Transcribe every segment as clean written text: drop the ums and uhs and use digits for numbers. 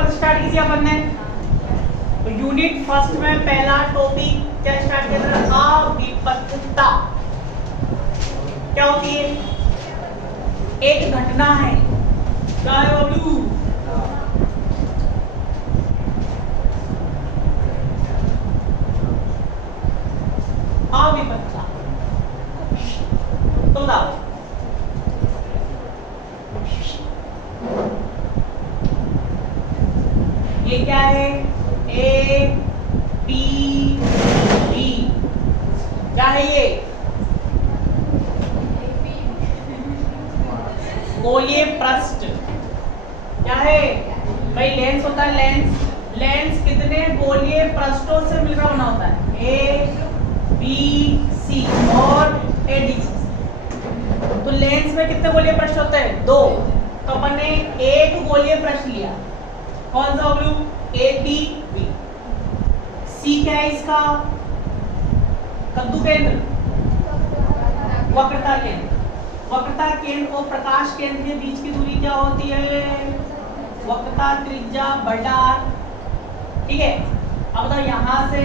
कौन सा स्टार्ट किया अपन ने? तो यूनिट फर्स्ट में पहला टॉपिक क्या स्टार्ट किया था? अविपत्तता। क्या होती है? एक घटना है, क्या है बबलू? अविपत्तता। तो बताओ ये क्या है? A B D. क्या है ये? गोलीय पृष्ठ। क्या है भाई? लेंस होता है, लेंस। लेंस कितने गोलीय पृष्ठों से मिलकर बना होता है? ए बी सी और ए डी सी। तो लेंस में कितने गोलीय पृष्ठ होते हैं? 2। तो अपन ने एक गोलीय पृष्ठ लिया, कौन सा blue? A B B. C क्या है इसका? कद्दू केंद्र, वक्रता केंद्र। वक्रता केंद्र और प्रकाश केंद्र के बीच की दूरी क्या होती है? वक्रता त्रिज्या बटा r। ठीक है, अब बताओ यहां से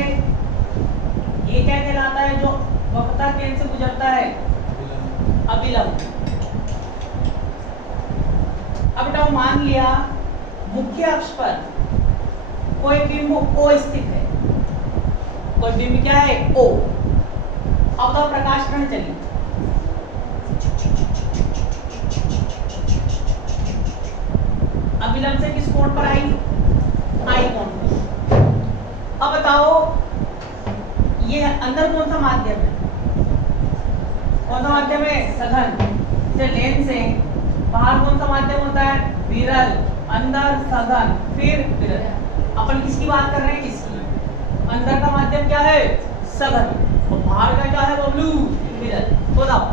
ये क्या कहलाता है जो वक्रता केंद्र से गुजरता है? अभिलंब। अब बताओ मान लिया मुख्य अक्ष पर कोई बिंब O स्थित है। कोई बिंब क्या है? O। अब तो प्रकाश किरण चली, अभिलंब से किस कोण पर आई? I कोण पर। अब बताओ ये अंदर कौन सा माध्यम है? कौन सा माध्यम है? सघन। जैसे लेंस है, बाहर कौन सा माध्यम होता है? विरल। अंदर सघन, फिर विरल। अपन किसकी बात कर रहे हैं? इसकी। अंदर का माध्यम क्या है? सघन। और बाहर का क्या है बबलू? विरल। तो बताओ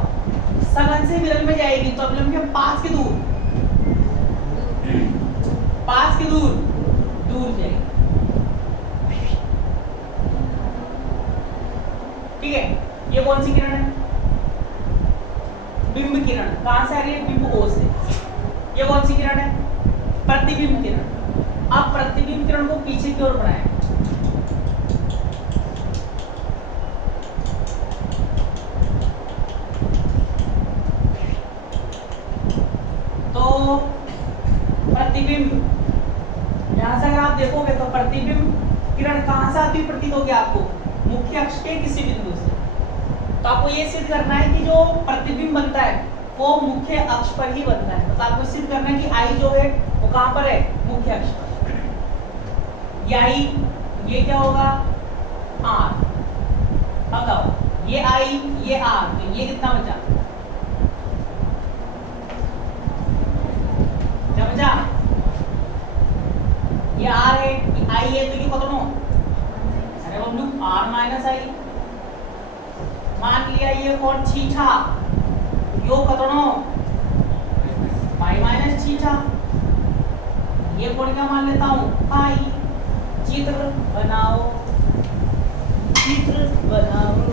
सघन से विरल में जाएगी तो अभिलंब के पास की दूर, पास की दूर, दूर जाएगी। ठीक है, ये कौन सी किरण है? बिंब किरण। कहां से आ रही है? बिंब O से। ये कौन सी किरण है? प्रतिबिंब किरण। अब प्रतिबिंब किरण को पीछे की ओर बढ़ाएं। तो प्रतिबिंब यहां से अगर आप देखोगे तो प्रतिबिंब किरण कहां से आती हुई प्रतीत होगी आपको? मुख्य अक्ष के किसी बिंदु से। तो आपको ये सिद्ध करना है कि जो प्रतिबिंब बनता है वो मुख्य अक्ष पर ही बनता है। तो आपको सिद्ध करना है कि I जो है वो कहां पर है? मुख्य अक्ष पर। ये क्या होगा? R। अब बताओ ये I, ये R, तो ये कितना बचा? क्या बचा? ये R है, ये I है, तो ये कतनो? अरे बबलू R माइनस I। मान लिया ये कोण थीटा, यो कतनो? पाई माइनस थीटा। ये कोण क्या मान लेता हूं? पाई। चित्र बनाओ, चित्र बनाओ।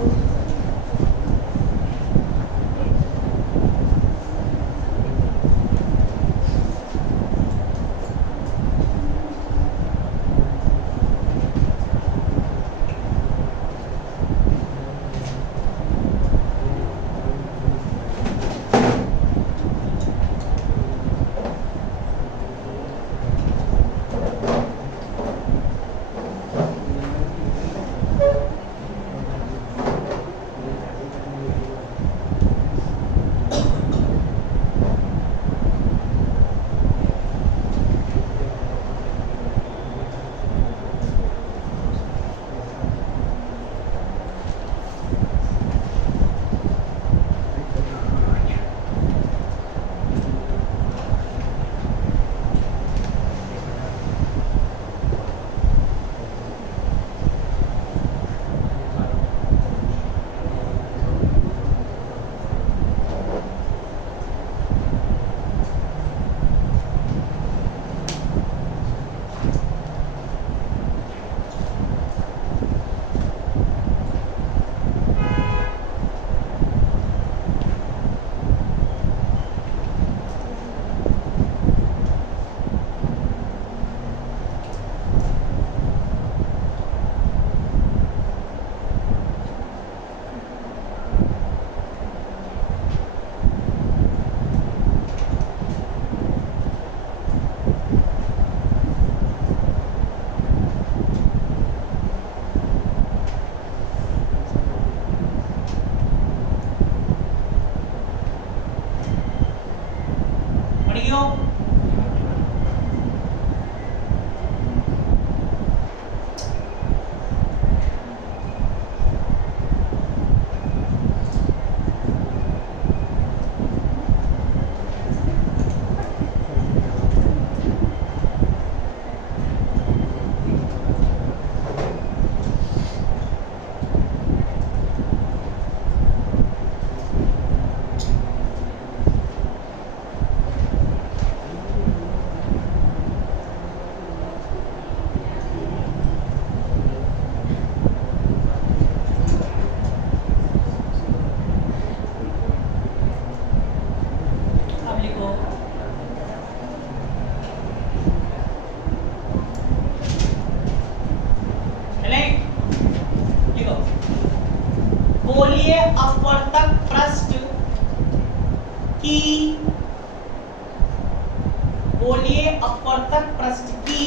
गोलीय अपवर्तक पृष्ठ की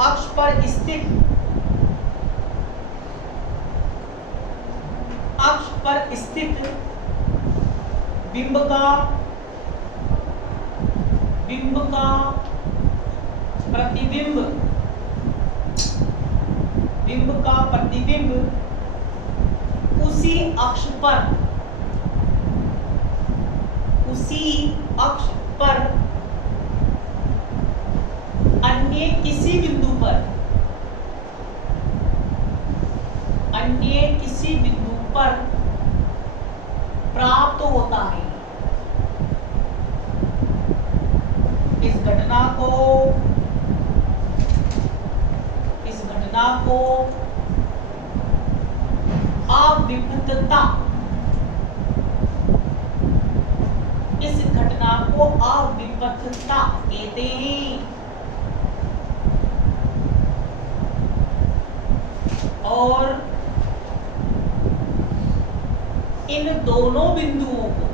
अक्ष पर स्थित बिंब का प्रतिबिंब उसी अक्ष पर अन्य किसी बिंदु पर प्राप्त होता है। इस घटना को अविपथता कहते हैं। और इन दोनों बिंदुओं को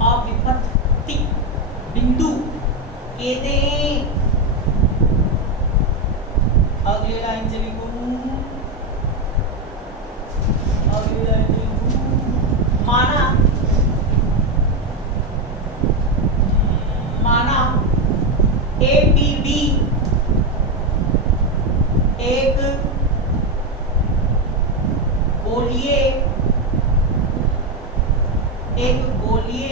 अविपथती बिंदु कहते हैं। अगली लाइन से लिखो, माना APB एक गोलीय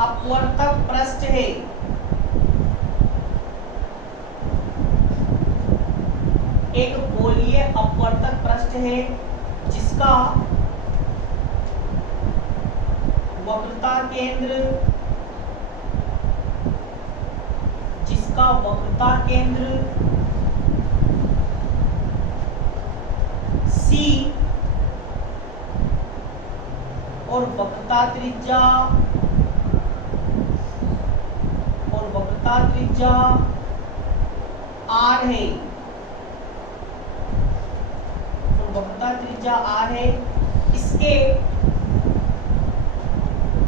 अपवर्तक पृष्ठ है। एक गोलीय अपवर्तक पृष्ठ है जिसका वक्रता केंद्र C और वक्रता त्रिज्या R है। वक्रता त्रिज्या R है। इसके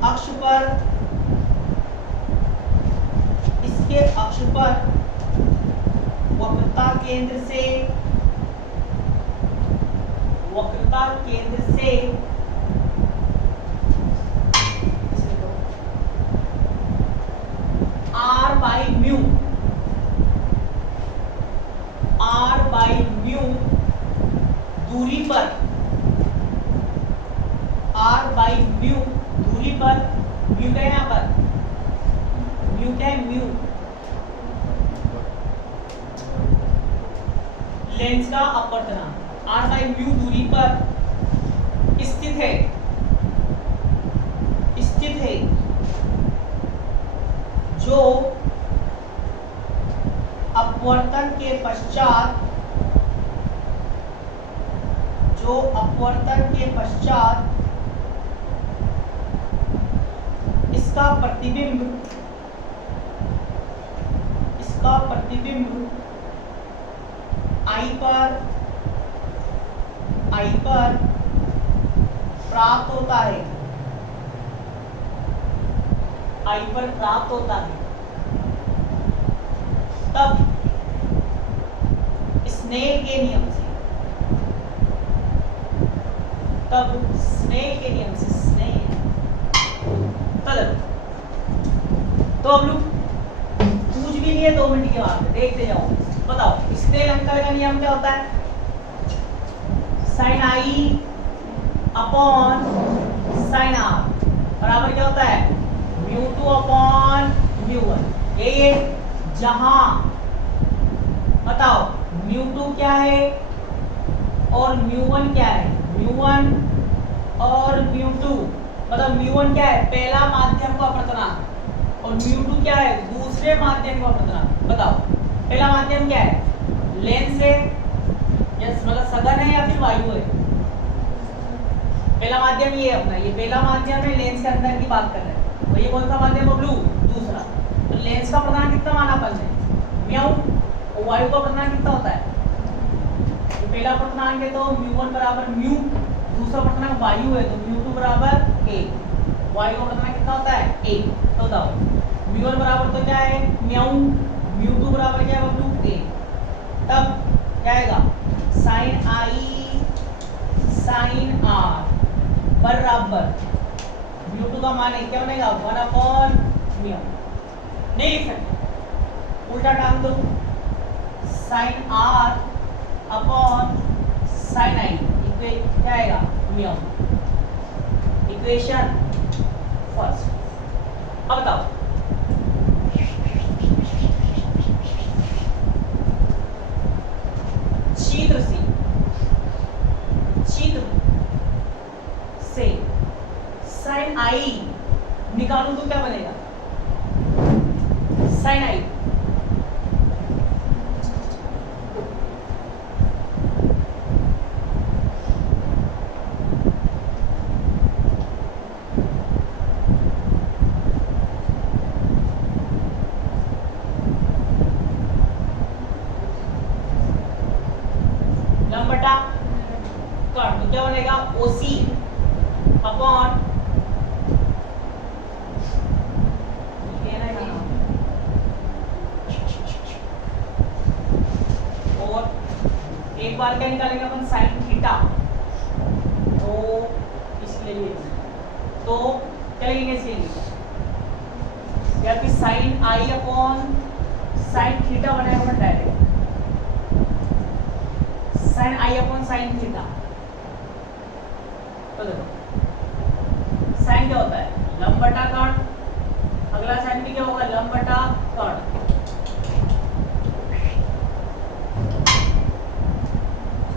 अक्ष पर वक्रता केंद्र से R by mu दूरी पर म्यू क्या है यहाँ पर, म्यू क्या है, म्यू लेंस का अपवर्तनांक R by म्यू दूरी पर स्थित है जो अपवर्तन के पश्चात इसका प्रतिबिंब I पर प्राप्त होता है। तब स्नेल के नियम से तो हम लोग पूछ भी लिए 2 मिनट के बाद, देखते जाओ। बताओ स्नेल अंकल का नियम क्या होता है, sin I upon sin R बराबर क्या होता है, μ2 अपॉन μ1। ये जहां बताओ μ2 क्या है और μ1 क्या है, μ1 और μ2 मतलब μ1 क्या है, पहला माध्यम का अपवर्तनांक, और μ2 क्या है, दूसरे माध्यम का अपवर्तनांक। बताओ पहला माध्यम क्या है, लेंस है या मतलब सघन है या फिर वायु है। पहला माध्यम ये अपना, ये पहला माध्यम है, लेंस के अंदर की बात कर रहे हैं। और ये कौन सा माध्यम है, ब्लू, दूसरा। लेंस का परिमाण कितना माना अपन ने, म्यू, और वायु का परिमाण कितना होता है, तो पहला परिमाण है तो μ1 बराबर म्यू, दूसरा परिमाण वायु है तो μ2 बराबर a, वायु का परिमाण कितना होता है a। तो बताओ μ1 बराबर तो क्या है म्यू, μ2 बराबर क्या है बबलू a, तब क्या आएगा sin i sin r बराबर μ2 का मान है क्या बनेगा 1/μ, नहीं लिख सकते, उल्टा टांग दो, sin r upon sin i क्या आएगा म्यू, इक्वेशन फर्स्ट। अब बताओ छिद्र से sin i निकालूं तो क्या बनेगा sin i लंबटा कर्ण, तो क्या बनेगा OC अपॉन और एक बार क्या निकालेंगे अपन sin थीटा, तो इसलिए तो क्या लिखेंगे इसके लिए या फिर sin i upon sin theta बनेगा अपन direct sin i upon sin theta. तो देखो sin क्या होता है लंब बटा कर्ण, अगला sin भी क्या होगा लंब बटा कर्ण,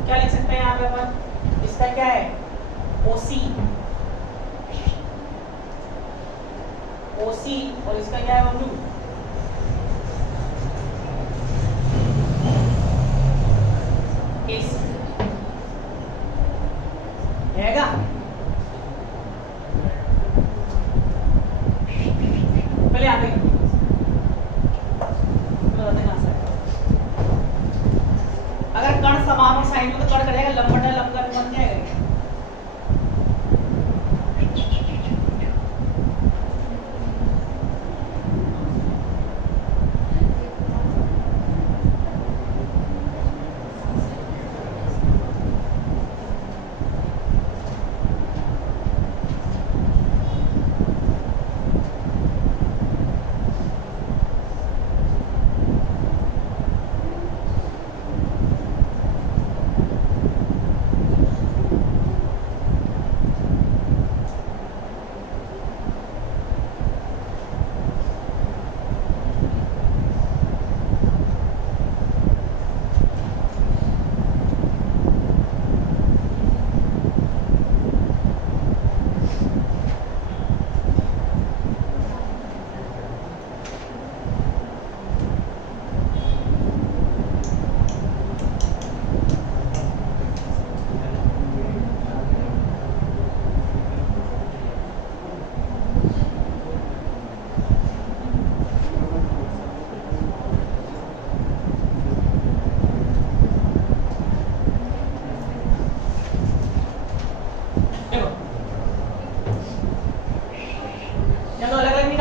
क्या लिख सकते हैं यहाँ पे अपन, इसका क्या है OC और इसका क्या है बबलू AC रहेगा। पहले यहाँ पे अगर कर्ण समान हो साइन में तो कर्ण करेगा लंब बटा लंब का बन जाएगा।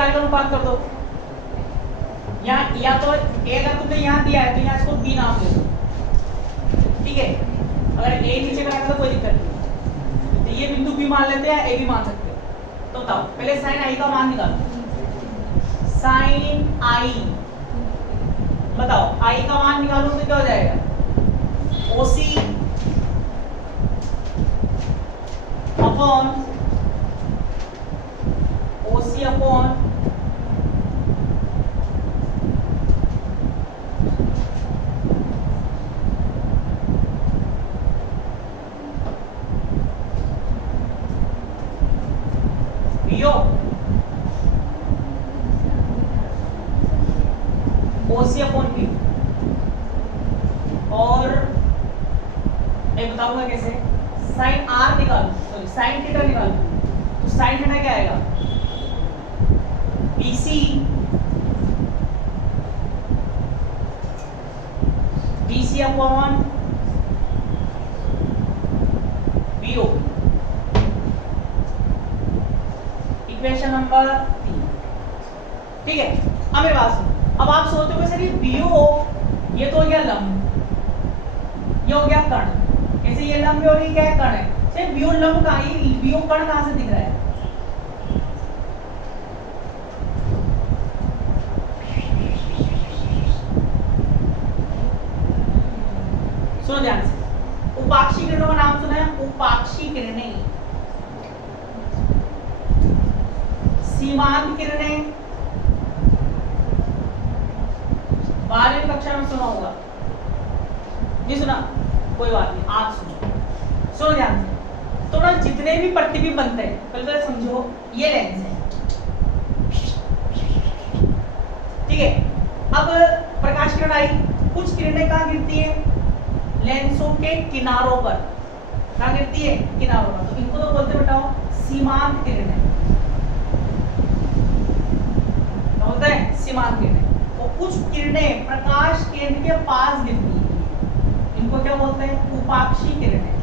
अनुपात कर दो, यहाँ या तो ए अगर तुमने यहाँ दिया है तो यहाँ इसको बी नाम दे दो, ठीक है। अगर ए नीचे का तो कोई दिक्कत नहीं, तो ये बिंदु बी मान लेते हैं, ए भी मान सकते हैं। तो बताओ पहले साइन आई का मान निकालो, साइन आई बताओ आई का मान निकालो तो क्या हो जाएगा ओसी अपॉन ओसी अपॉन ओसी अपॉन पी। और मैं बताऊंगा कैसे, साइन आर निकालो, सॉरी साइन थीटा निकालो, तो साइन थीटा क्या आएगा BC AC upon BO, equation number 3। ठीक है, अब मेरी बात सुनो। अब आप सोचोगे सर ये BO, ये तो हो गया लंब, ये हो गया कण, ऐसे ये लंब और ये क्या है, कण है। सिर्फ BO लंब का, ये BO कण कहां से दिख रहा है? सुनो ध्यान से, उपाक्षी किरणों का नाम सुना है? उपाक्षी किरणें, सीमांत किरणें 12वीं कक्षा में सुना होगा, नहीं सुना? कोई बात नहीं, आज सुनो। सुनो ध्यान से, तो ना जितने भी प्रतिबिंब बनते हैं, पहले तो समझो ये लेंस है, ठीक है। अब प्रकाश किरण आई, कुछ किरणें कहाँ गिरती है? लेंसों के किनारों पर। कहाँ गिरती है? किनारों पर। तो इनको तो बोलते बताओ सीमांत किरणें, क्या बोलते हैं? सीमांत किरणें। और कुछ किरणें प्रकाश केंद्र के पास गिरती है, इनको क्या बोलते हैं? उपाक्षी किरणें।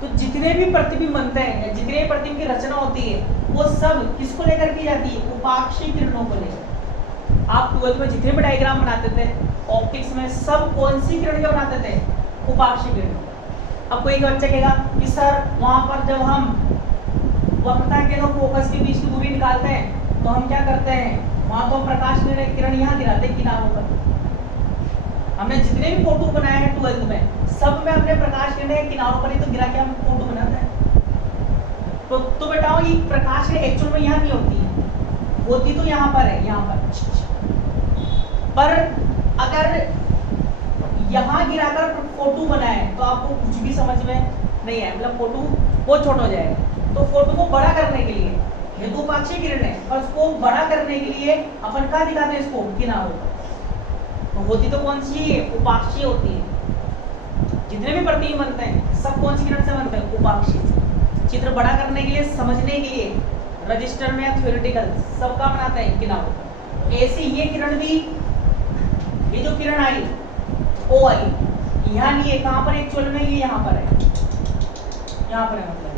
तो जितने भी प्रतिबिंब बनते हैं या जितने भी प्रतिबिंब की रचना होती है, वो सब किसको लेकर की जाती है? उपाक्षी किरणों को लेकर। आप 12th में जितने भी डायग्राम बनाते थे ऑप्टिक्स में, सब कौन सी किरण के बनाते थे? उपाक्षी किरण। अब कोई बच्चा कहेगा कि सर वहां पर जब हम वक्रता के और फोकस के बीच की दूरी निकालते हैं तो हम क्या करते हैं? वहां तो प्रकाश किरण यहाँ गिराते हैं किनारों पर। हमने जितने भी फोटो बनाए हैं 12th में, सब में हमने प्रकाश किरणें किनारों पर ही तो गिरा के हम फोटो बनाते हैं। तो बेटाओ ये प्रकाश किरण एक्चुअल में यहाँ नहीं होती है, होती तो यहाँ पर है, यहाँ पर अगर यहाँ गिराकर फोटो बनाए तो आपको कुछ भी समझ में नहीं आए, मतलब फोटो बहुत छोटा हो जाएगा। तो फोटो को बड़ा करने के लिए ये तो उपाक्षी किरण है, और उसको बड़ा करने के लिए अपन कहाँ दिखाते हैं? इसको किनारों पर। तो होती तो कौन सी है? उपाक्षी होती है। जितने भी प्रतिबिंब बनते हैं सब कौन सी किरण से बनते हैं? उपाक्षी से। चित्र बड़ा करने के लिए, समझने के लिए रजिस्टर में या थ्योरेटिकल सबका बनाते हैं किनारों पर। ऐसे ये किरण भी, ये जो किरण आई ओ आई, यहाँ नहीं है, कहाँ पर एक्चुअल में? ये यहाँ पर है, यहाँ पर है, मतलब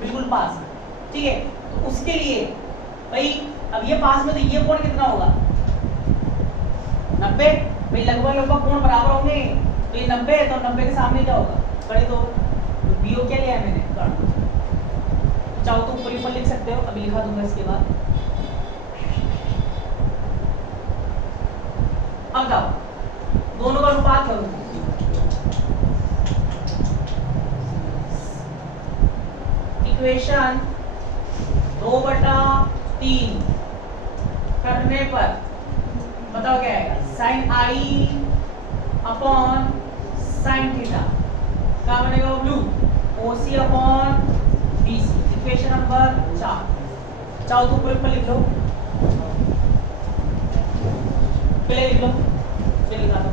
बिल्कुल पास में, ठीक है। तो उसके लिए भाई अब ये पास में, तो ये कोण कितना होगा? 90। भाई लगभग कोण बराबर होंगे, तो ये 90 है, तो 90 के सामने क्या होगा? करे तो BO क्या लिया है मैंने? कण। चाहो तो ऊपर ऊपर लिख सकते हो, अभी लिखा दूंगा इसके बाद। अब जाओ दोनों का अनुपात करो। इक्वेशन 2/3 करने पर बताओ क्या आएगा? sin I upon sin theta क्या बनेगा? Blue OC upon BC, equation number 4। चाहो तो ऊपर लिख लो, पहले लिख लो, फिर लिखा दो।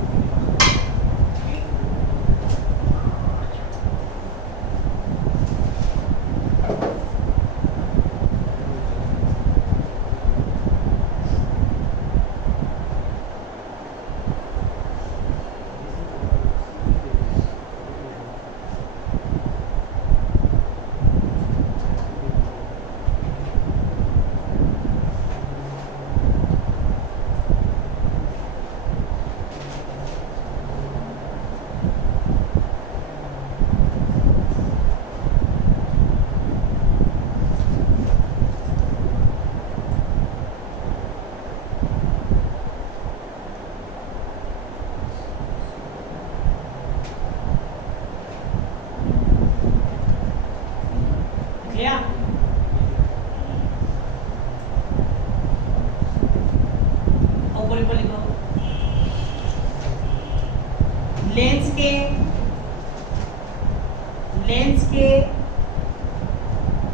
लेंस के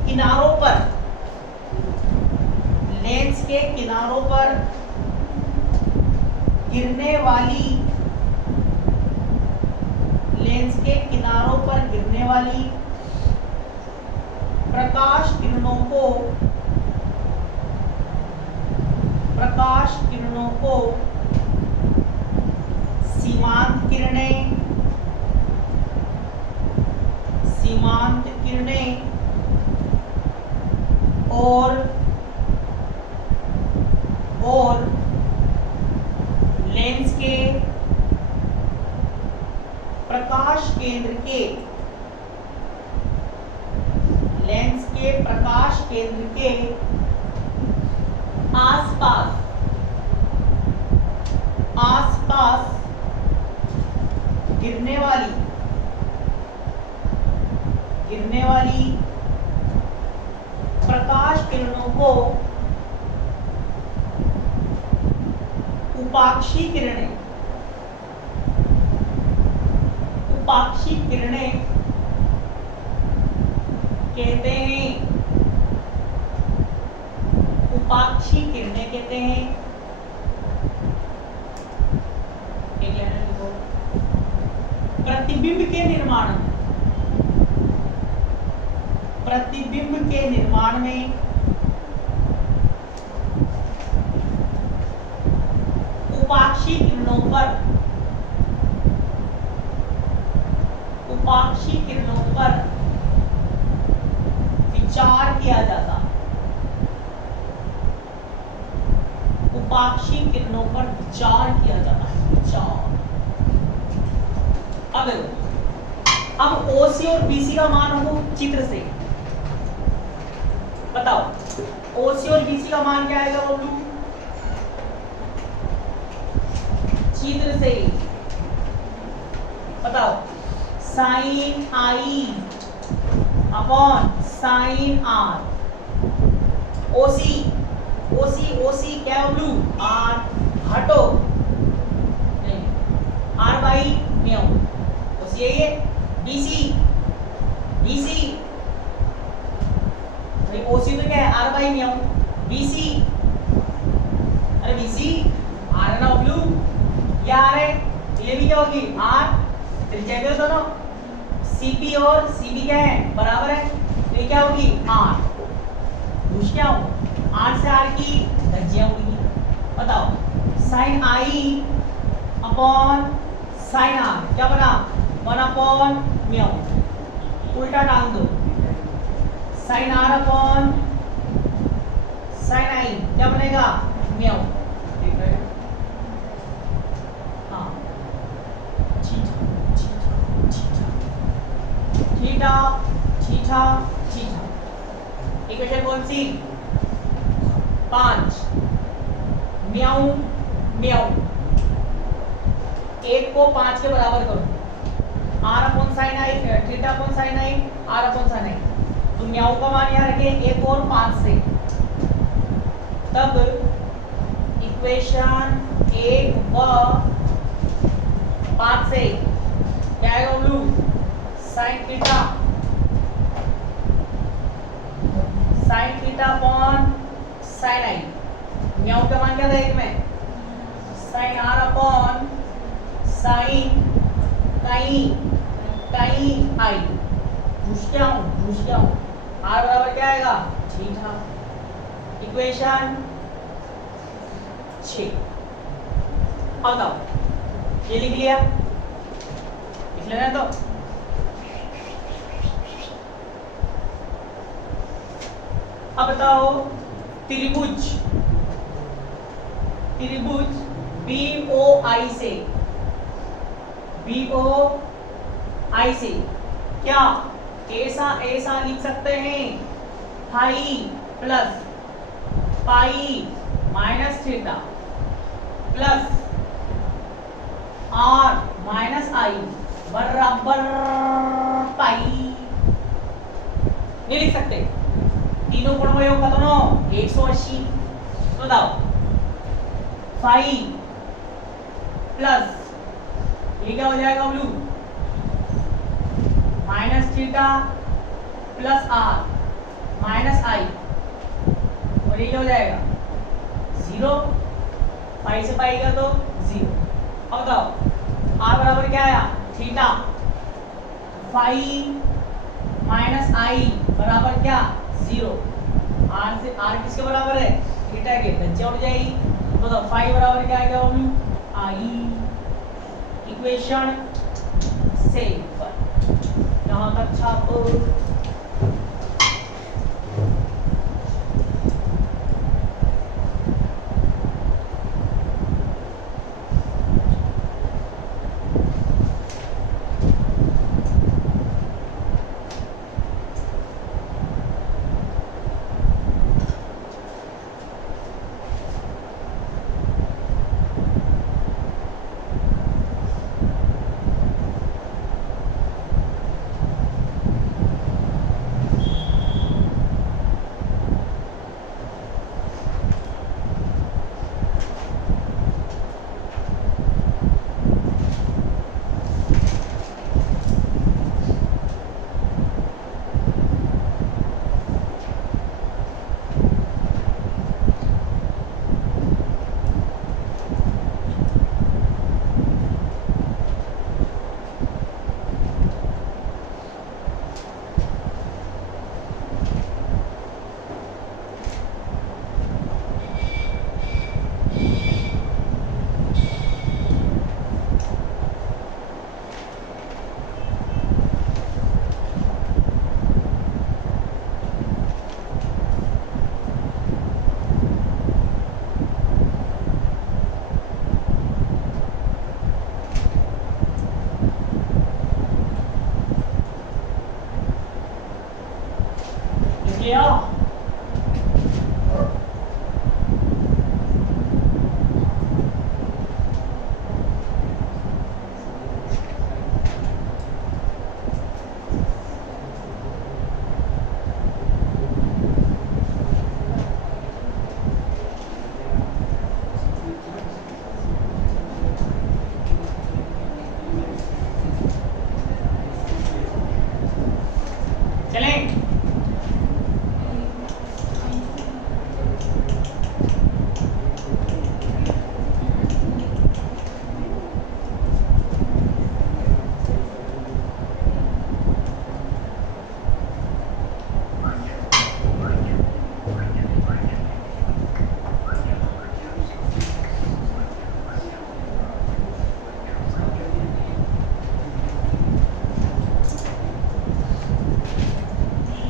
किनारों पर, लेंस के किनारों पर गिरने वाली, लेंस के किनारों पर गिरने वाली प्रकाश किरणों को प्रकाश किरणों को सीमांत किरणें और लेंस के प्रकाश केंद्र के आसपास गिरने वाली प्रकाश किरणों को उपाक्षी किरणें कहते हैं। उपाक्षी किरणें कहते हैं। एक लाइन लिखो। प्रतिबिंब के निर्माण में उपाक्षी किरणों पर विचार किया जाता है। अब OC और BC का मान हमको चित्र से बताओ। OC और BC का मान क्या आएगा बबलू? चित्र से बताओ। Sine I upon sine R। OC क्या है बबलू? R हटो नहीं, R बाई म्यू। OC यही है। BC भाई OC तो क्या है? R by mu. BC अरे BC R है ना बबलू, ये R है, ये भी क्या होगी? R। त्रिज्या दो दोनों। CP और CB क्या है? बराबर है, तो ये क्या होगी? R। पूछ क्या हो? R से R की धज्जियां होगी। बताओ। Sine I upon sine R क्या बना? 1 अपॉन म्यू। उल्टा टांग दो। Sine R upon sine I क्या बनेगा? म्यू। हाँ, थीटा। इक्वेशन कौन सी? 5। म्याऊ 1 को 5 के बराबर करो। R upon sine I, theta upon sine I, R upon sine I। तो म्याऊ का मान यहाँ रखें 1 और 5 से। तब इक्वेशन 1 व 5 से क्या आएगा Bablu? Sine theta upon sine I। म्याऊ का मान क्या था 1 में? साइन R अपॉन साइन काई I। घुस क्या हूँ? R बराबर क्या आएगा? थीटा। इक्वेशन 6। अब बताओ, ये लिख लिया, लिख लेना तो। अब बताओ त्रिभुज BOI से क्या ऐसा लिख सकते हैं? Phi plus pi minus theta plus R minus I बराबर पाई। नहीं लिख सकते? तीनों गुणों का योग खत्म हो 180। तो बताओ फाई प्लस ये क्या हो जाएगा blue? Minus theta plus R minus I, और ये क्या हो जाएगा? 0। पाई से पाई का तो 0। अब बताओ R बराबर क्या आया? थीटा। फाई माइनस I बराबर क्या? 0। R किसके बराबर है? थीटा के। धज्जियां उड़ जाएगी। तो फाई बराबर क्या आ गया बबलू? आई। इक्वेशन से यहाँ तक छापो।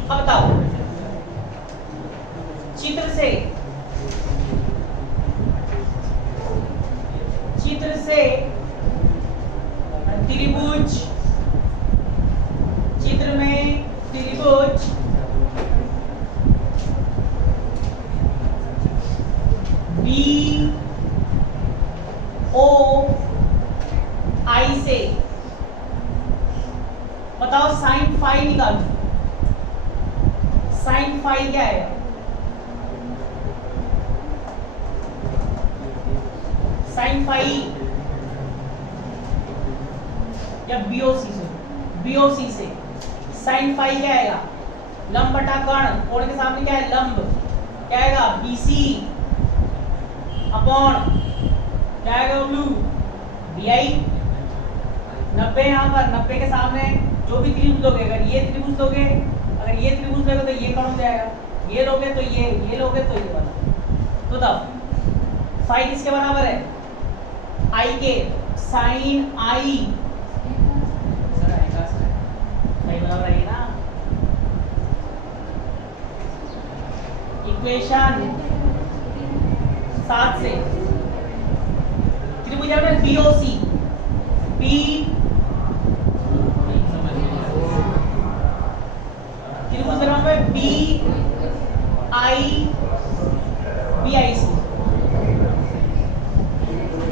अब बताओ चित्र से त्रिभुज, चित्र में त्रिभुज बी ओ आई से बताओ साइन फाई निकालो। साइन फाई क्या है? साइन फाई या बीओसी से साइन फाई क्या आएगा? लंब बटा कर्ण, कोण के सामने क्या है? लंब। क्या आएगा? बीसी अपॉन क्या आएगा ब्लू? बीआई। 90 यहाँ पर 90 के सामने जो भी त्रिभुज लोगे, अगर ये त्रिभुज लोगे, अगर ये त्रिभुज लोगे तो ये कौन हो जाएगा? ये लोगे तो ये लोगे तो ये वाला। तो तब फाई किसके बराबर है? आई के। साइन आई सर आएगा, फाई बराबर है ना। इक्वेशन 7 से त्रिभुज है बीओसी, बी त्रिभुज बराबर है B I B I C,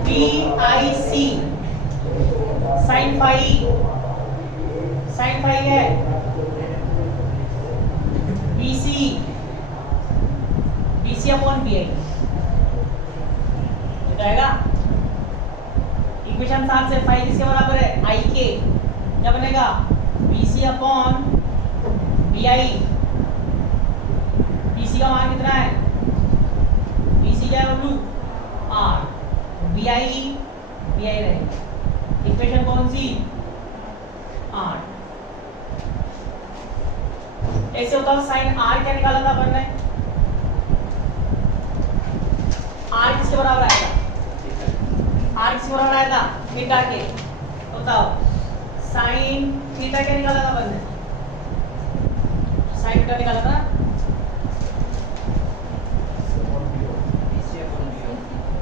B I C. Sine phi है BC, BC upon B I हो जाएगा। इक्वेशन 7 से फाई किसके बराबर है? आई के। क्या बनेगा? BC upon B I. BC का मान कितना है? बीसी क्या है ब्लू? आर। बी आई रहेगा। इक्वेशन कौन सी? 8। ऐसे होता है। साइन आर क्या निकाला था अपन ने? आर किसके बराबर है? किसको बनाया था? थीटा के। तो बताओ साइन थीटा क्या निकाला था अपन ने? साइन थीटा निकाला था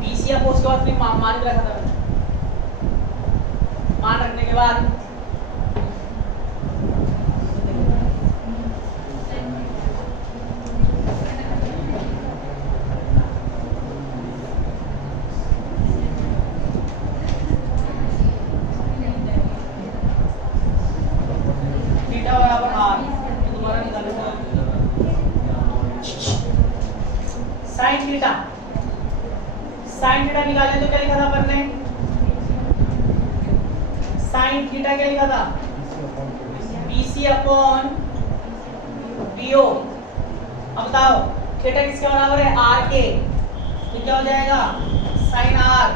BC अपॉन उसके बाद फिर मान के रखा था मैंने। मान रखने के बाद थीटा बराबर r दोबारा निकालो साइन थीटा। साइन थीटा निकाले तो क्या लिखा था अपन ने? साइन थीटा क्या लिखा था? BC upon BO। अब बताओ थीटा किसके बराबर है? r के। तो क्या हो जाएगा? Sign r।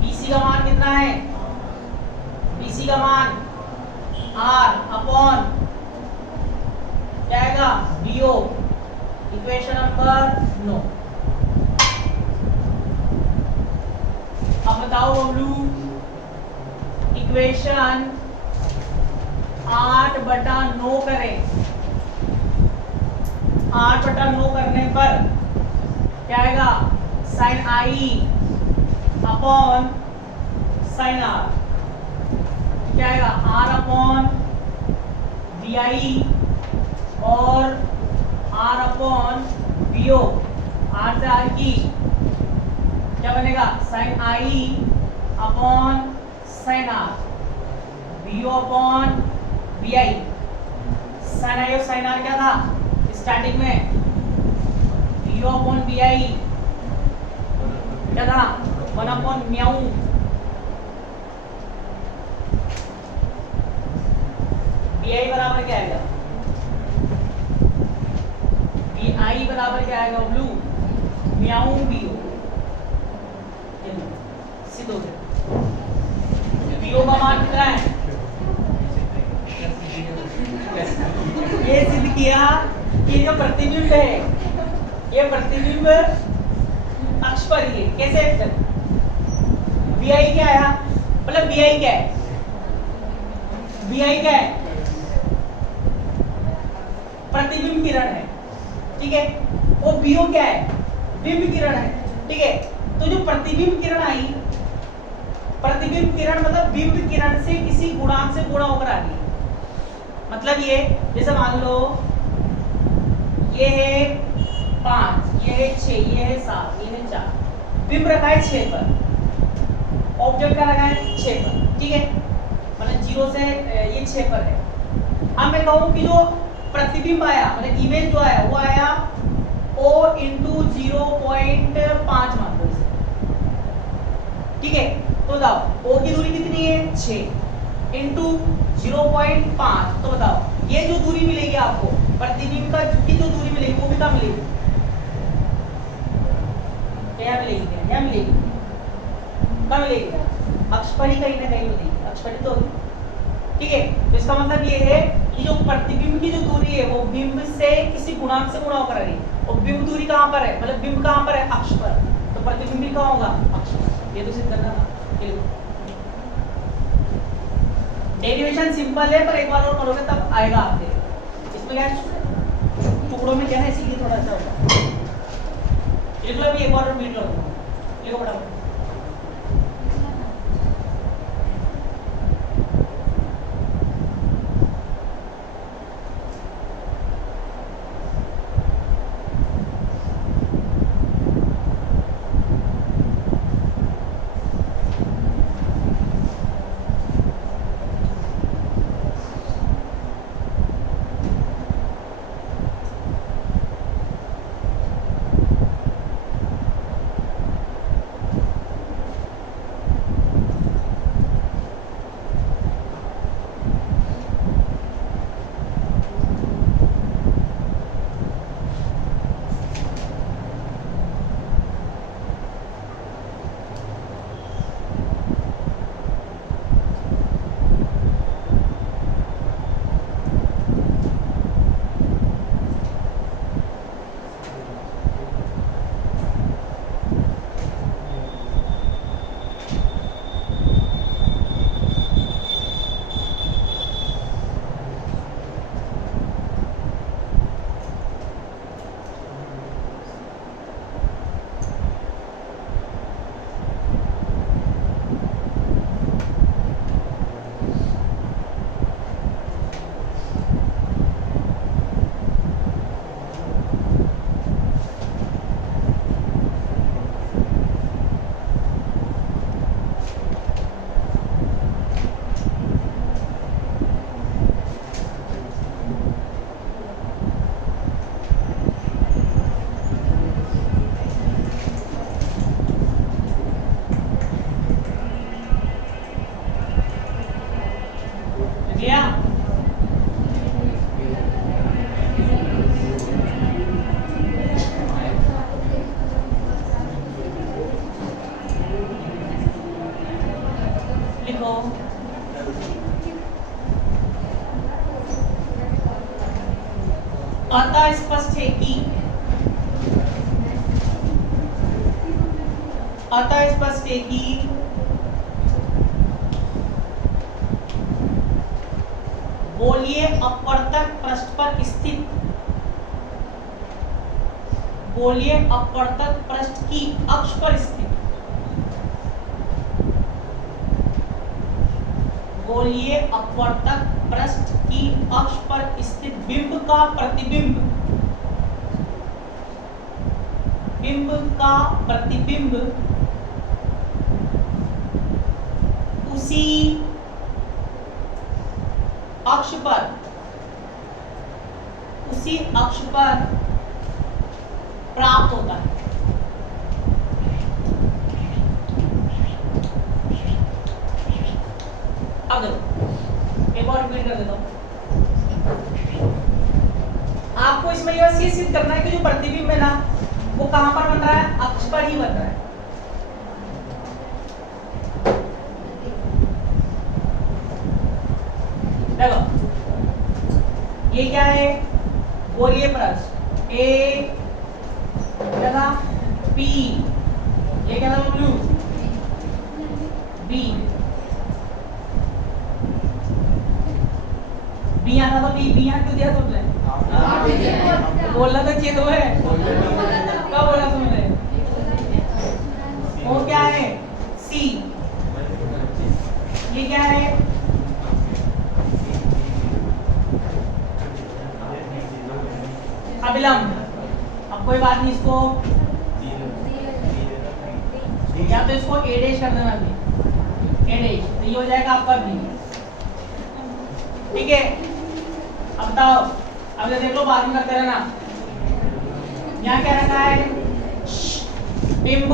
BC का मान कितना है? BC का मान r अपॉन क्या आएगा? BO। Equation number 9। अब बताओ बबलू इक्वेशन 8/9 करें। 8/9 करने पर क्या आएगा? Sine i upon sine r। क्या आएगा? r अपॉन vi और r अपॉन bo। r से r की क्या बनेगा? Sine i upon sine r। bo upon vi। Sine i और साइन r क्या था स्टैटिक में? bo अपॉन vi क्या था? 1 अपॉन म्याऊ। bi बराबर क्या आएगा? bi बराबर क्या आएगा ब्लू? म्याऊ bo। सिद्ध हो गया। bo का मान कितना है? ये सिद्ध किया कि जो प्रतिबिंब है ये प्रतिबिंब अक्ष पर ही है। कैसे? vi क्या आया? मतलब vi क्या है? vi क्या है? प्रतिबिंब किरण है, ठीक है। और bo क्या है? बिंब किरण है, ठीक है। तो जो प्रतिबिंब किरण आई, प्रतिबिंब किरण मतलब बिंब किरण से किसी गुणांक से गुणा होकर आ रही है। मतलब ये जैसे मान लो ये है 5, ये है 6, ये है 7, ये है 4। बिंब रखा है 6 पर, ऑब्जेक्ट का रखा है 6 पर, ठीक है। मतलब 0 से ये 6 पर है। अब मैं कहूँ कि जो प्रतिबिंब आया मतलब इमेज जो आया वो आया O इंटू 0.5 मान लो इसे, ठीक है। तो बताओ O की दूरी कितनी है? 6 इंटू 0.5। तो बताओ ये जो दूरी मिलेगी आपको प्रतिबिंब का की जो दूरी मिलेगी वो भी कहाँ मिलेगी? क्या मिलेगी? क्या मिलेगी? कहाँ मिलेगी? अक्ष पर ही कहीं ना कहीं मिलेगी। अक्ष पर ही तो होगी, ठीक है। तो इसका मतलब ये है कि जो प्रतिबिंब की जो दूरी है वो बिंब से किसी गुणांक से गुणा होकर आ रही है। और बिंब दूरी कहाँ पर है? मतलब बिंब कहाँ पर है? अक्ष पर। तो प्रतिबिंब भी कहाँ होगा? अक्ष पर। ये तो सिद्ध करना था। डेरिवेशन सिंपल है पर एक बार और करोगे तब आएगा आपके। इसमें क्या टुकड़ों में क्या है इसीलिए थोड़ा सा होगा। लिख लो, एक बार और रीड लो, लिखो फटाफट। अतः स्पष्ट है कि गोलीय अपवर्तक पृष्ठ पर स्थित गोलीय अपवर्तक पृष्ठ की अक्ष पर स्थित गोलीय अपवर्तक पृष्ठ की अक्ष पर स्थित बिंब का प्रतिबिंब उसी अक्ष पर प्राप्त होता है। अब देखो एक और रिपीट कर देता हूं। आपको इसमें ये बस ये सिद्ध करना है कि जो प्रतिबिंब है ना वो कहां पर बन रहा है, अक्ष पर ही बन रहा है। देखो ये क्या है, गोलीय पृष्ठ ए क्या था P, ये क्या था ब्लू B, B आना था B यहाँ क्यों दिया तुमने? बोलना तो चाहिए तुम्हें, क्या बोला तुमने? वो क्या है C, ये क्या है अभिलंब। अब कोई बात नहीं, इसको या तो इसको A डैश कर देना भी, A डैश, तो ये हो जाएगा आपका B। ठीक है, अब बताओ, अब ये देख लो, बाद में करते रहना। यहाँ क्या रखा है, बिंब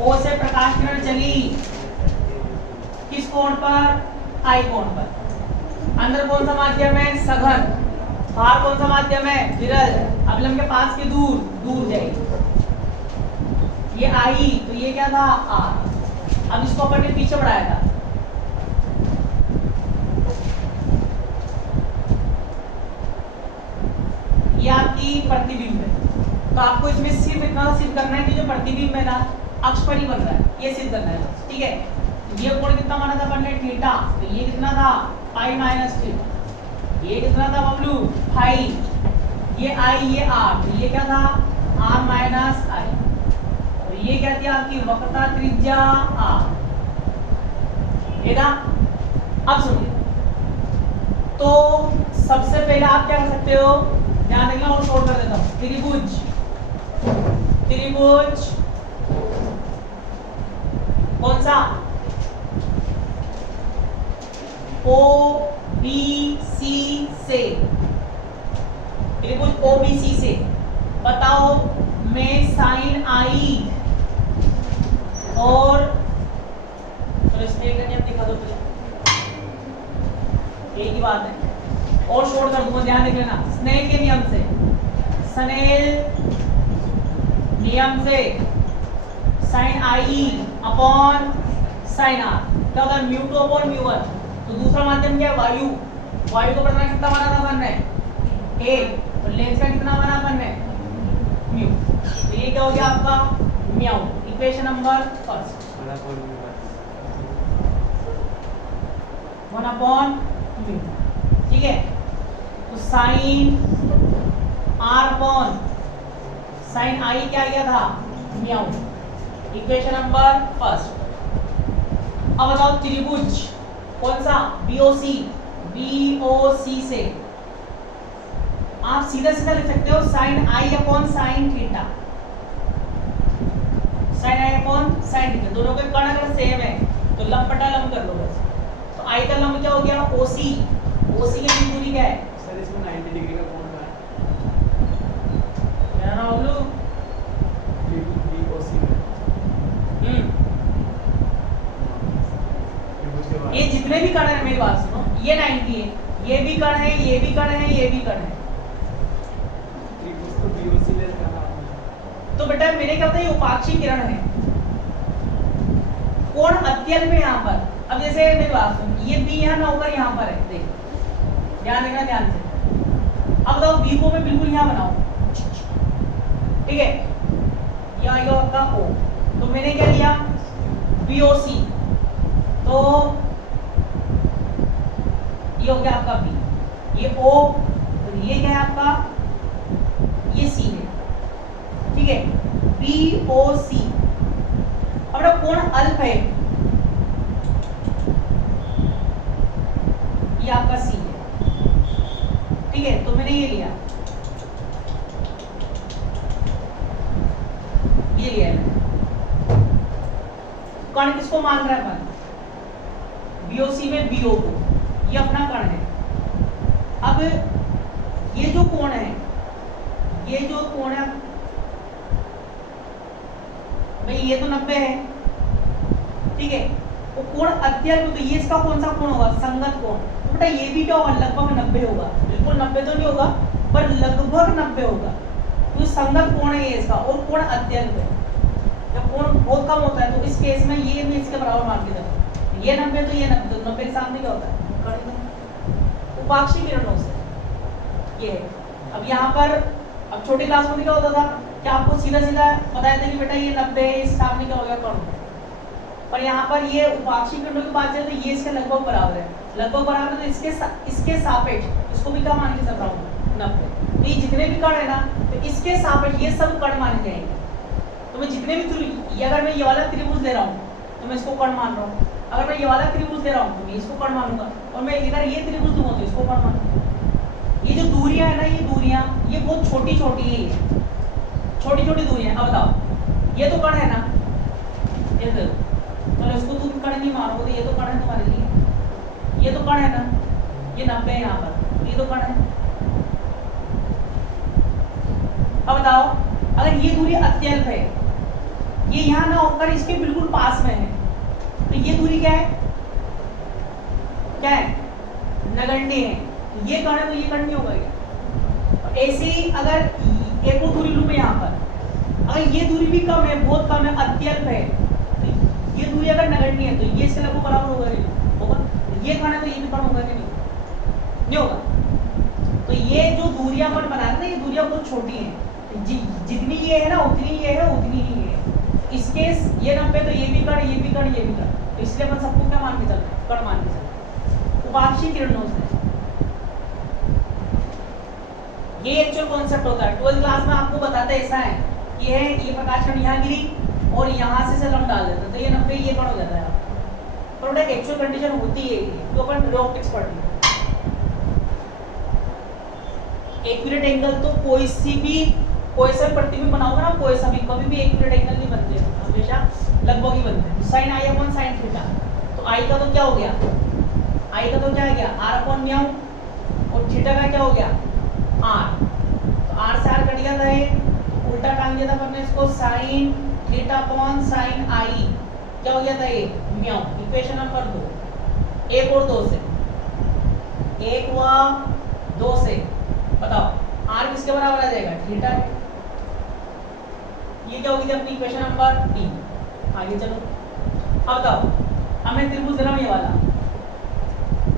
O से प्रकाश किरण चली किस कोण पर, I कोण पर। अंदर कौन सा माध्यम है, सघन। बाहर कौन सा माध्यम है, विरल। अभिलंब के पास की दूर जाएगी। ये I, तो ये क्या था R। अब इसको अपन ने पीछे बढ़ाया था, ये आपकी प्रतिबिंब है। तो आपको इसमें सिर्फ इतना सिद्ध करना है कि जो प्रतिबिंब है ना अक्ष पर ही बन रहा है, ये सिद्ध करना है। ठीक है, ये कोण कितना माना था अपन ने, थीटा। तो ये कितना था, पाई माइनस थीटा। ये कितना था बबलू, फाई। ये I, ये R, तो ये क्या था R माइनस I। और ये क्या थी आपकी वक्रता त्रिज्या R। अब सुनिए, तो सबसे पहले आप क्या कर सकते हो, ध्यान रखना और शॉर्ट कर देता हूं। त्रिभुज कौन सा, OBC से, त्रिभुज OBC से बताओ मैं साइन I और दिखा दो, एक ही बात है, और शॉर्ट कर दूंगा, ध्यान रख लेना। स्नेल के नियम से, sine I upon sine R क्या होता है, μ2 अपॉन μ1। तो दूसरा माध्यम क्या है, वायु को प्रमाण कितना माना था अपन ने, A, और लेंस का कितना माना अपन ने, म्यू। तो ये क्या हो गया आपका mu, equation number first, 1 upon mu. ठीक है, तो sine R upon sine I क्या आ गया था, म्यू, इक्वेशन नंबर फर्स्ट। अब बताओ त्रिभुज कौन सा, BOC से आप सीधा लिख सकते हो sine I upon sine theta, sine I upon sine theta. दोनों के कर्ण अगर सेम है तो लंब बटा लंब कर लो बस। तो I का लंब क्या हो गया, OC की दूरी क्या है सर, इसमें 90 डिग्री का कोण है, क्या ना बोलूं, BOC में। ये जितने भी कण हैं, मेरी बात सुनो, ये 90 है, ये भी कण है, ये भी कण है, ये भी कण है। तो बेटा मेरे क्या होता है, ये उपाक्षी किरण है, कोण अत्यल्प है यहाँ पर। अब जैसे मेरी बात सुन, ये B यहाँ ना होकर यहाँ पर है, देख ध्यान देना ध्यान से। अब बताओ बी को मैं बिल्कुल यहाँ बनाऊं, ठीक है, ये आएगा आपका ओ, तो मैंने क्या लिया BOC, तो ये हो गया आपका बी, ये ओ, तो ये क्या है आपका, ये सी है, ठीक है, BOC। अब ना कोण अल्फ है, ये आपका सी है, ठीक है, तो मैंने ये लिया, ये लिया है मैंने। कण किसको मान रहा है अपन, BOC में BO को, ये अपना कण है। अब ये जो कोण है, ये जो कोण है भाई, ये तो 90 है, ठीक है, वो कोण अत्यल्प, तो ये इसका कौन सा कोण होगा, संगत कोण, तो बेटा ये भी क्या होगा, लगभग 90 होगा, बिल्कुल 90 तो नहीं होगा पर लगभग 90 होगा, तो संगत कोण है ये इसका, और कोण अत्यल्प है। जब कोण बहुत कम होता है तो इस केस में ये भी इसके बराबर मान के चलो, ये 90 तो ये 90, तो 90 के सामने क्या होता है, उपाक्षी किरणों से ये है। अब यहाँ पर अब छोटी क्लास में क्या होता था कि आपको सीधा सीधा बताया था कि बेटा ये 90 इस सामने क्या हो गया कण, पर यहाँ पर ये उपाक्षी किरणों की बात चले तो ये इसके लगभग बराबर है, लगभग बराबर है, तो इसके सापेक्ष इसको भी क्या मान के चल रहा हूँ 90, तो ये जितने भी कण है ना, तो इसके सापेक्ष ये सब कण माने जाएंगे। तो मैं जितने भी अगर मैं ये वाला त्रिभुज ले रहा हूँ तो मैं इसको कण मान रहा हूँ, अगर मैं ये वाला त्रिभुज ले रहा हूँ तो मैं इसको कण मानूंगा, और मैं इधर ये त्रिभुज दूंगा तो इसको कण मानूंगा। ये जो दूरियां है ना, ये दूरियां ये बहुत छोटी छोटी है, ये छोटी छोटी दूरियां। अब बताओ ये तो कण है ना, ये तो इसको तुम कण नहीं मानोगे, ये तो कण है तुम्हारे लिए, ये तो कण है ना, ये 90 है यहाँ पर, ये तो कण है। अब बताओ अगर ये दूरी अत्यल्प है, ये यहाँ ना होकर इसके बिल्कुल पास में है, तो ये दूरी क्या है, क्या है, नगण्य है, ये कण है तो ये कण नहीं होगा ये। ऐसे ही अगर एक और दूरी लूं मैं यहाँ पर, अगर ये दूरी भी कम है, बहुत कम है, अत्यल्प है, तो ये दूरी अगर नगण्य है तो ये इसके लगभग बराबर होगा नहीं होगा, ये कण है तो ये भी कण होगा कि नहीं होगा। तो ये जो दूरियां अपन बना रहे हैं ना, ये दूरियां बहुत छोटी हैं, जितनी ये है ना उतनी ये है, उतनी ही ये है। इसके ये 90 तो ये भी कण, ये भी कण, ये भी कण, तो इसलिए अपन सबको क्या मान के चलते हैं, कण मान के चलते हैं। उपाक्षी किरणों से ये एक्चुअल कॉन्सेप्ट होता है। 12th क्लास में आपको बताते ऐसा है, ये प्रकाश किरण यहाँ गिरी और यहाँ से हम डाल देते हैं, तो ये 90 ये कण हो जाता है। पर बेटा एक्चुअल कंडीशन होती है तो अपन रे ऑप्टिक्स पढ़ लेंगे। एक्यूरेट एंगल तो कोई सा प्रतिबिंब बनाओगे ना, कोई सा भी कभी भी एक्यूरेट एंगल नहीं बनते, हमेशा लगभग ही बनते हैं। साइन आई अपॉन साइन थीटा, तो आई का तो क्या हो गया, आई का तो क्या हो गया आर अपॉन म्यू, और थीटा का क्या हो गया आर, तो आर से आर कट गया था, ये उल्टा टांग दिया था हमने इसको, साइन थीटा अपॉन साइन आई क्या हो गया था ये म्यू। इक्वेशन नंबर 2, 1 और 2 से, 1 व 2 से बताओ आर किसके बराबर आ जाएगा, थीटा। ये क्या होगी थी अपनी इक्वेशन नंबर 3। आगे चलो, अब बताओ हमें त्रिभुज दे रहा हूं ये वाला,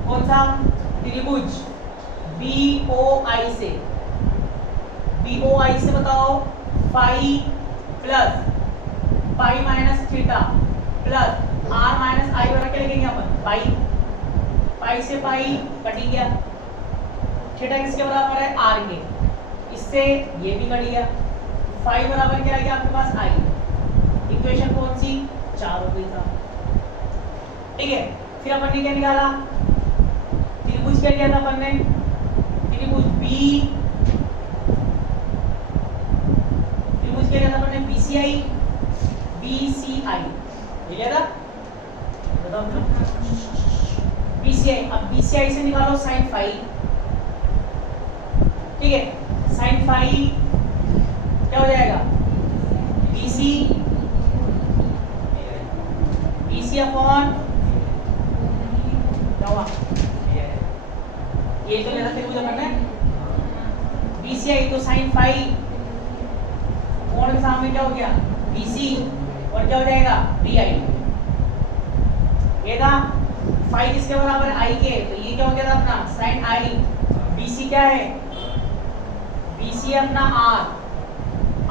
कौन सा त्रिभुज BOI से बताओ phi plus pi minus theta plus R minus I बराबर क्या लिखेंगे अपन, पाई से पाई कट गया, थीटा किसके बराबर है आर के, इससे ये भी कट गया, फाई बराबर क्या आ गया आपके पास आई। इक्वेशन कौन सी 4 हो गई था, ठीक है। फिर अपन ने क्या निकाला, त्रिभुज क्या किया था अपन ने, त्रिभुज क्या किया था अपन ने, BCI लिया था, बताओ BCI। अब BCI से निकालो साइन फाई, ठीक है, साइन फाई क्या हो जाएगा BC अपॉन क्या हुआ, ये तो लेना त्रिभुज अपन ने BCI, तो साइन फाई कोण के सामने क्या हो गया BC और क्या हो जाएगा BI। ये था फाई किसके बराबर है आई के, तो ये क्या हो गया था अपना साइन आई, BC क्या है BC अपना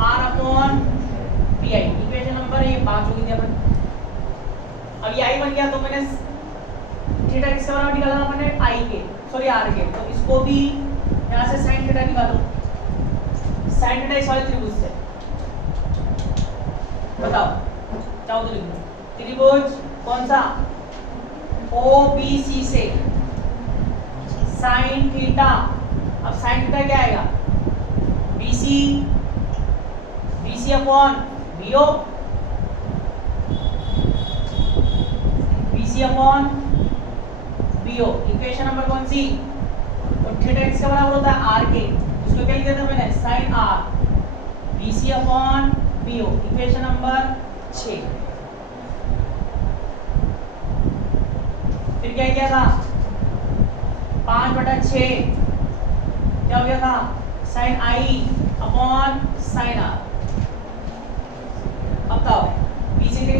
R upon PI। Equation number ये 5 हो गई थी अपन। अब ये I बन गया तो मैंने थीटा किसके बराबर निकाला था मैंने I के, सॉरी R के, तो इसको भी यहाँ से sin थीटा निकालो। sin थीटा इस वाले त्रिभुज से बताओ, चाहो तो लिख लो। त्रिभुज कौन सा? OBC से sin थीटा। अब sin थीटा क्या आएगा? BC upon BO, BC upon BO। Equation number कौन सी? और थीटा किसके बराबर होता है? R के। इसको क्या लिख दिया था मैंने? sin R, BC upon BO। Equation number 6। फिर क्या किया था? 5/6 क्या हो गया था? sin I upon sin R। अब बताओ BC के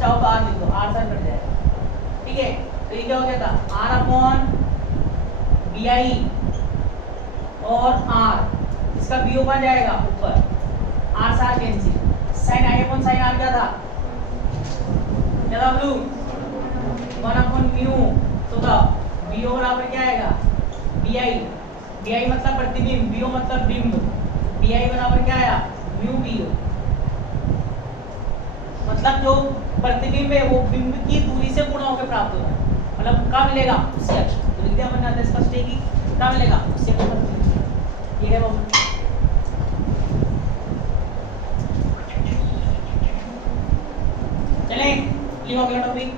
चाहो तो R लिख दो, R सर कट जाएगा, ठीक है। तो ये क्या हो गया था? R अपॉन BI और R, इसका BO कहाँ जाएगा? ऊपर, R से R cancel. sin I upon sin R क्या था? क्या था ब्लू? 1 upon mu. तो का BO बराबर क्या आएगा? BI मतलब प्रतिबिंब, BO मतलब बिंब। BI बराबर क्या आया? Mu BO। मतलब जो प्रतिबिंब है वो बिंब की दूरी से गुणा होकर प्राप्त होता है। मतलब कब मिलेगा? उससे अक्ष। तो लिख दिया मैंने, स्पष्ट है कि कब मिलेगा? उससे प्रतिबिंब। ये है वो। चलें, लिखो अगला टॉपिक।